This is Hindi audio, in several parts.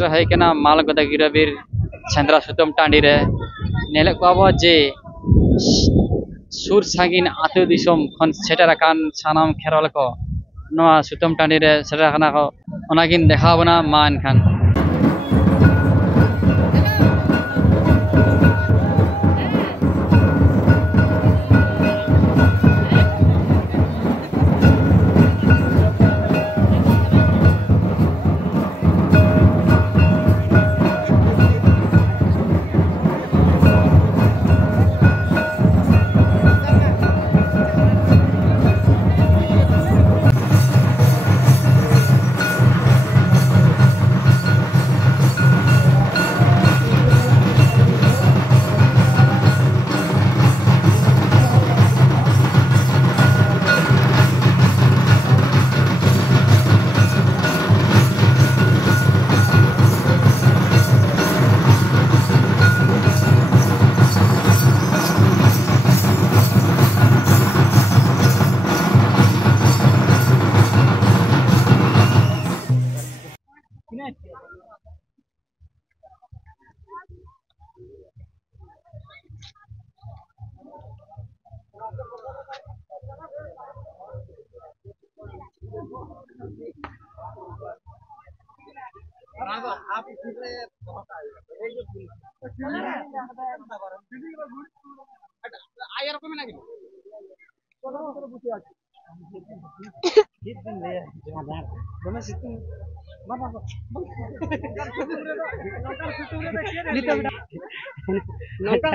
सेटर है केना मालगोदा गिराबीर सेंद्रा सुतम टांडी रे नेले को आबो जे सुर सागिन आतो दिसम खन सेटर कान सानाम खेरल को नोआ सुतम टांडी रे सेटर खाना को ओनागिन देखाबोना मा एनखान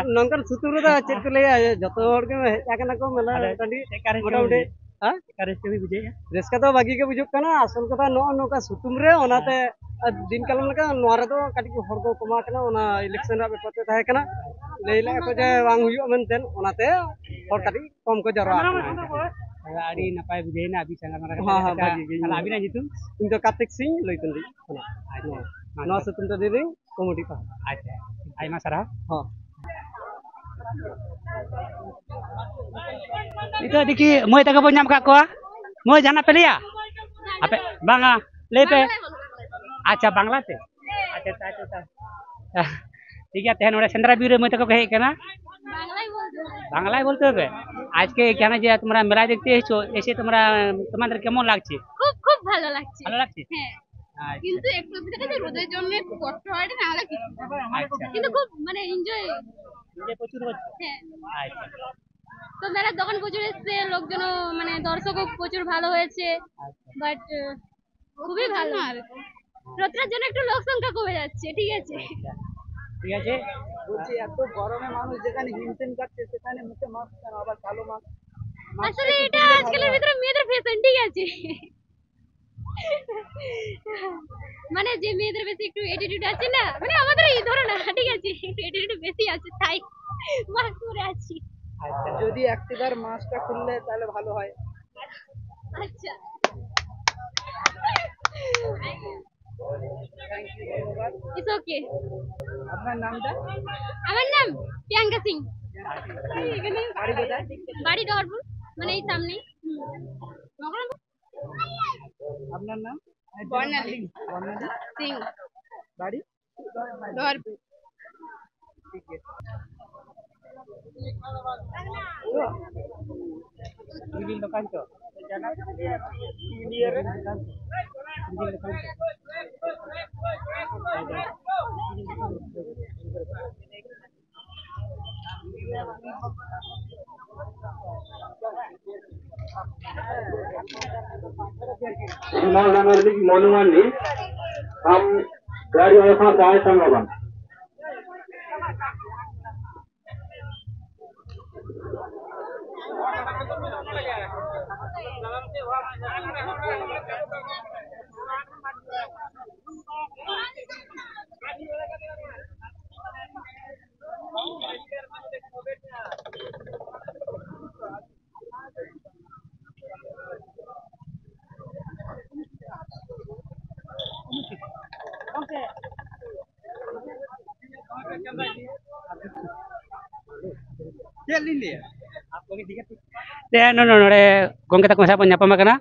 नौकर सुतुर दा चेक को ले जतो हर के हेज आकना को मेला टांडी मोटामुटी हां कारेस्टे भी बुझे रेस्का तो बागी के बुझुक कना असल कथा नो नोका सुतुम रे ओनाते दिन कालम लका नोआ रे दो काटी हर को कमा कना ओना इलेक्शन रा बेपते ताहे कना लेला को जे वांग हुयो मेनतेन ओनाते हर काटी कम को जरा आड़ी नपाय बुझेना अभी संगा मारा हां हां बागी खाला अभी ना जितु इन तो कार्तिक सिंह लइतन दी ओना नो सुतुम तो दे कमिटी पा अच्छा आइमा सारा हां itu diki moy taga bo nyam ka ko moy jana pelia ape banga lepe acha bangla te acha ठीक है तेहन ओडे सेंद्रा बीर मोय ताको हे केना बांग्लाई बोलते হবে আজকে এখানে যে তোমরা মেলা দেখতে এসেছো এসে তোমরা তোমাদের কেমন লাগছে খুব খুব ভালো লাগছে হ্যাঁ কিন্তু একটু থেকে রোদের জন্য একটু কষ্ট হয় না হলে কিছু কিন্তু খুব মানে এনজয় প্রচুর হচ্ছে হ্যাঁ তো মেলার দোকান প্রচুর এসেছে লোকজন মানে দর্শকও প্রচুর ভালো হয়েছে বাট খুবই ভালো আর রথের জন্য একটু লোক সংখ্যা কমে যাচ্ছে ঠিক আছে বলছি এত গরমে মানুষ যেখানে হিমশিম কাটছে সেখানে মুখে মাস্ক কেন আবার কালো মাস্ক আসলে এটা আজকালের ভিতরে মেয়েদের ফ্যাশন ঠিক আছে মানে যে মেয়েদের বেশি একটু অ্যাটিটিউড আছে না মানে আমাদের এই ধরো না ঠিক আছে একটু অ্যাটিটিউড বেশি আছে তাই মাস্ক পরে আছি যদি একটিবার মাস্কটা খুললে তাহলে ভালো হয় আচ্ছা ইটস ওকে আপনার নামটা আমার নাম প্রিয়াঙ্কা সিং বাড়ি কোথায় বাড়ি ডরপুর মানে এই সামনে আপনার নাম বর্ণালী সিং বাড়ি ডরপুর ঠিক আছে টিভি দোকান তো জানা টিভি রে দোকান টিভি দোকান मनुमानी हम गाड़ी वाला चाहे संगठन no no no gongke ta ko sa panya pamakana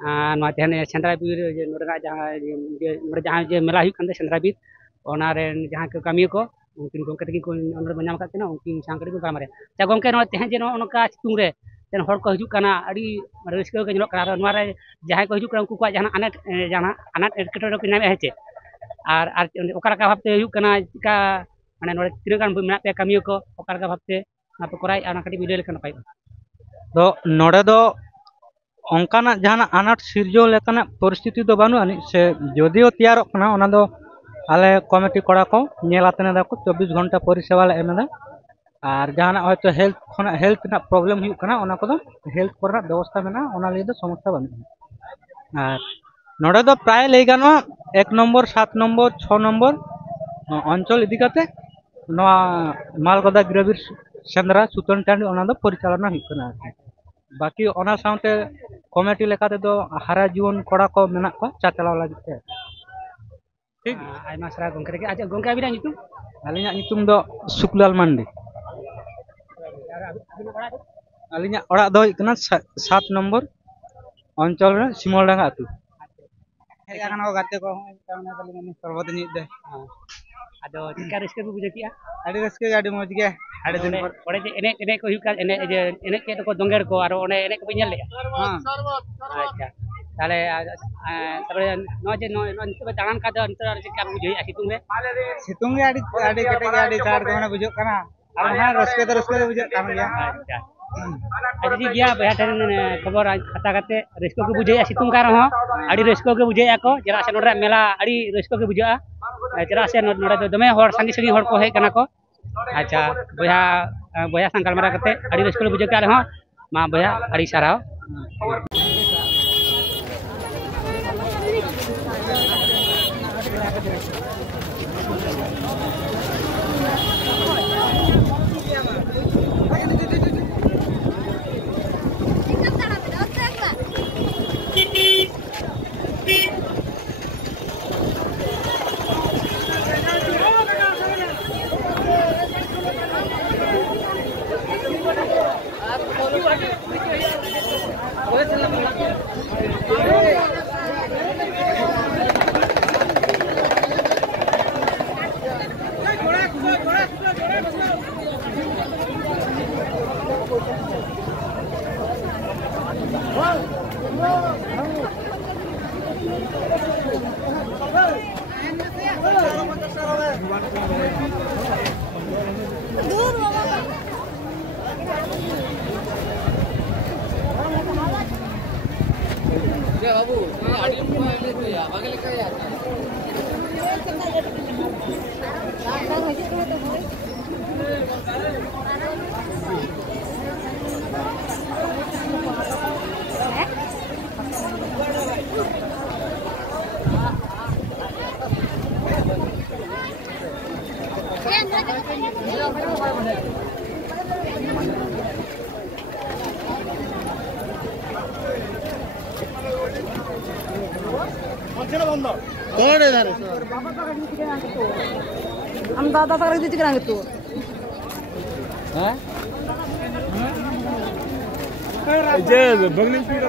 नवा तेहन सेंद्रा बीर नोडना जहाँ जे मेला हुई कांदे सेंद्रा बीर ओनारे जहाँ को कमी को उनकिन गोंके तकी को नोडे बन्याम कातना उनकिन सांकड़ी को कामरे चा गोंके नो तेहन जे नो नका सितुंग रे तेन हर को हिजुक काना अड़ी रस्को के ñelok kana नवा रे जहाँ को हिजुक उनको को जहाँ अनाट एटकेटोरे को नामे हेचे आर ओका लका भाबते हुई काना का माने नोडे तिना गान मेना पे कमी को ओका लका भाबते आप कोराई आना कटी बिले लेखन पाई तो नोडे दो onkanak jahanak anak sirjo lekanak परिस्थिति दो बानु अनि से जदियो तैयार कना ओना दो आले कमिटी कोड़ा को नेलातने दा को 24 घंटा परिसेवा ले एमेदा और जहानाक होयतो हेल्थ ना प्रॉब्लम हुई कना ओना को दो हेल्थ कोरना व्यवस्था मेना ओना लिए दो समस्या बानु और नोडे दो प्राय लई गानो 1 नंबर 7 नंबर 6 नंबर अंचल इदी काते नोआ मालगोदा गिरबीर सेंद्रा सुतन टांडी ओना दो परिचालना हुई कना बाकी ओना साउते कमिटी लेकाते दो हारा जीवन कोड़ा को मेना को चाचलाव लागिते ठीक आयमा सरा गोंके के अच्छा गोंके अबिना नितु अलिना नितुम दो सुकलाल मांडी अलिना ओड़ा दो इकना 7 नंबर अंचल रे सिमलडांगा आतु हेगाना को गाते को ताना कलिनी सर्वद नि दे आदो चिका रिस्के को बुझे किया आडी रस्के गाडी मौज गे आडी दिन पर ओडे जे एने को हुई का एने के को दोंगेर को आरो ओने एने को बिញले हां अच्छा ताले तबे नो जे नो तबे दानान का दो अंतर चिका बुझे सितुंग गे आडी कटे गाडी चार कोना बुझो कना और हां रस्के तो बुझो कान गया अच्छा अच्छा जी गया बया ठन खबर खाता करते रेस्को को बुझे सितुंग का रहो आडी रेस्को के बुझे को जरा से नोडरा मेला आडी रेस्को के बुझा जरा से नोडे दो दमे हर संगी संगी हर को हे कना को अच्छा बया संकल मरा करते आडी रेस्को बुझे का रहो मा बया आडी साराव हम दादा सारा किती करांगे तू हां जे बगलिंग पीरा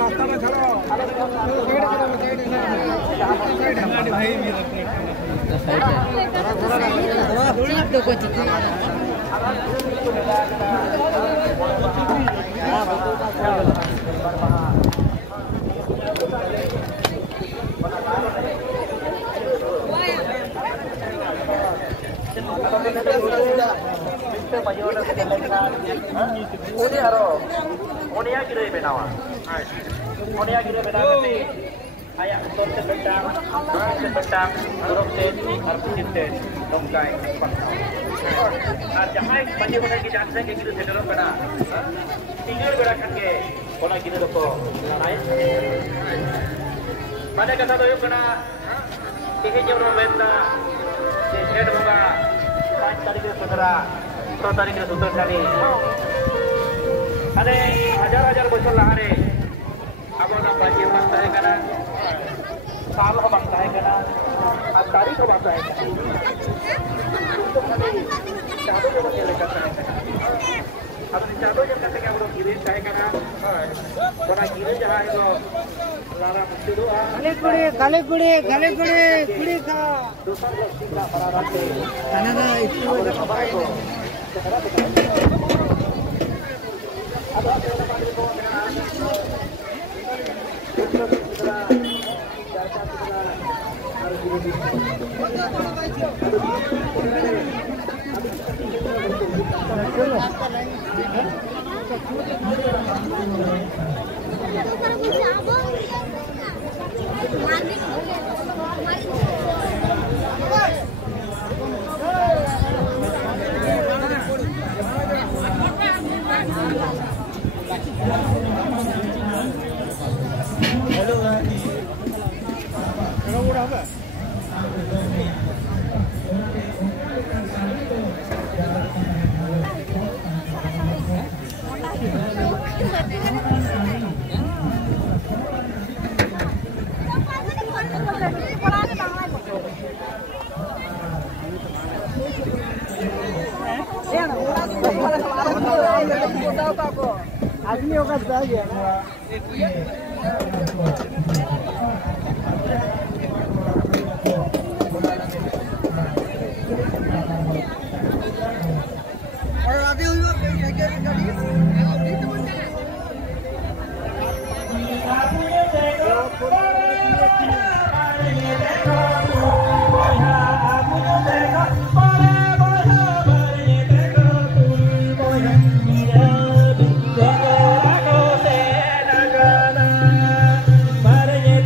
रास्ता में चलो भाई ayah betul sebentang, buruk harus cinten, dongkai, jangan banyak orang kita ansai kita sedang kena, tinggal berakan ke, orang kita doko, lain. Pada kata tu yang kena, ini jauh benda, jadi muka, paling tadi kita saudara, tadi kita saudara tadi. Ada hajar-hajar bocor lah hari. Apa nak bagi orang saya kadang साल हो बंद है कना अब तारीख हो बंद है तो खाली चादो जो बंद लेकर है अब चादो जो कहते हैं वो गिरे चाहे कना बड़ा गिरे जहाँ है तो लारा मुश्किल हुआ खाली कुड़ी का दूसरा व्यक्ति का बड़ा रखते खाना इसको आदमी होगा चाहिए और अभी Para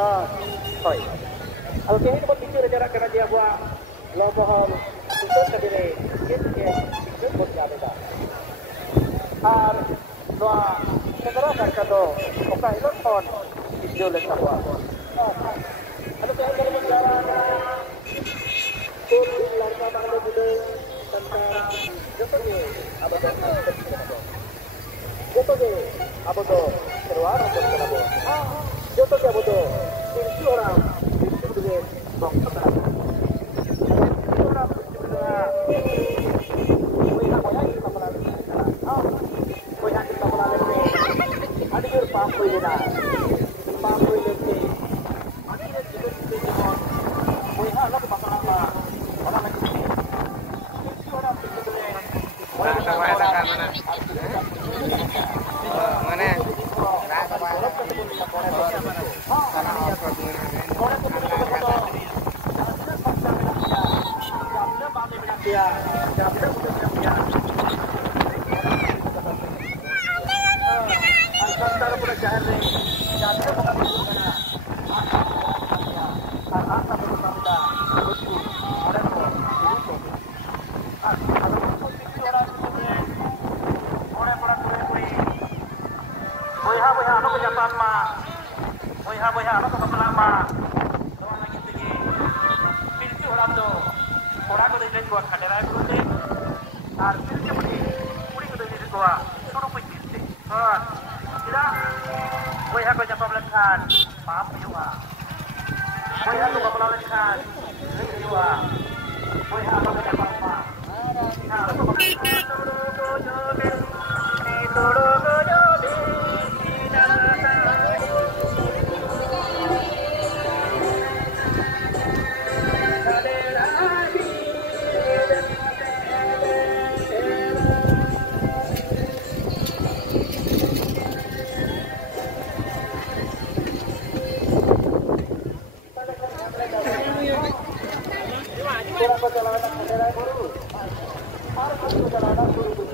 Hoi. Kalau kini dapat bicara jarak kerana dia buat lobohol untuk kediri kita ikut berjalan. Ar doa negara berkado oka ilot pon video letak buat. Kalau saya kalau berjalan tu larga tangga bude tentang jotoge abado keluar untuk kenabo. Jotoge abado itu orang itu juga bang kata. Orang itu juga ada yang pampui dah, pampui lebih. Ada yang juga jemon, boleh nak pasal apa? Orang lagi. Orang itu boleh. Mana? Boya ano kenyataan mah, boya ano kebetulan mah, doang lagi tinggi, pilih orang tu dari gua kaderai dulu deh, pilih puri tu dari gua, suruh pergi deh, tidak, boya kau jumpa melekat, maaf juga, boya tu kau melekat, juga, boya apa kenyataan mah, perjalanan kendaraan baru, harus perjalanan dulu.